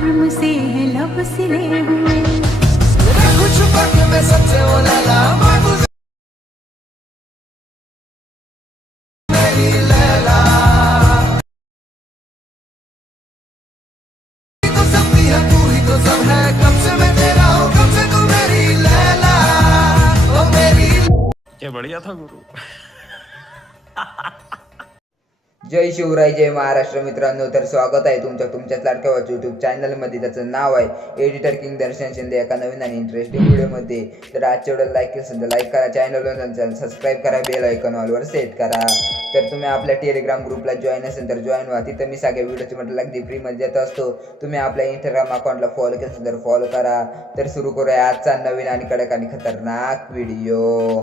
शर्म से है लब सिले हुए। मेरी लैला तो सबकी है, तू ही तो सब है, कब से मैं तेरा हूँ, कब से तू मेरी लैला, ओ मेरी। क्या बढ़िया था गुरु। जय शिवराय, जय महाराष्ट्र मित्रांनो. तर स्वागत आहे तुमच्याच लाडक्या यूट्यूब चॅनलमध्ये. त्याचं नाव आहे एडिटर किंग दर्शन शिंदे. एका नवीन आणि इंटरेस्टिंग व्हिडिओमध्ये. तर आजच्या व्हिडिओला लाईक केलं तर लाईक करा, चॅनलवर सबस्क्राईब करा, बेल आयकॉन ऑलवर सेट करा. तर तुम्ही आपल्या टेलिग्राम ग्रुपला जॉईन असेल तर जॉईन व्हा. तिथं मी सगळ्या व्हिडिओची म्हटलं अगदी फ्रीमध्ये देत असतो. तुम्ही आपल्या इंस्टाग्राम अकाउंटला फॉलो केलं तर फॉलो करा. तर सुरू करूया आजचा नवीन आणि कडक आणि खतरनाक व्हिडिओ.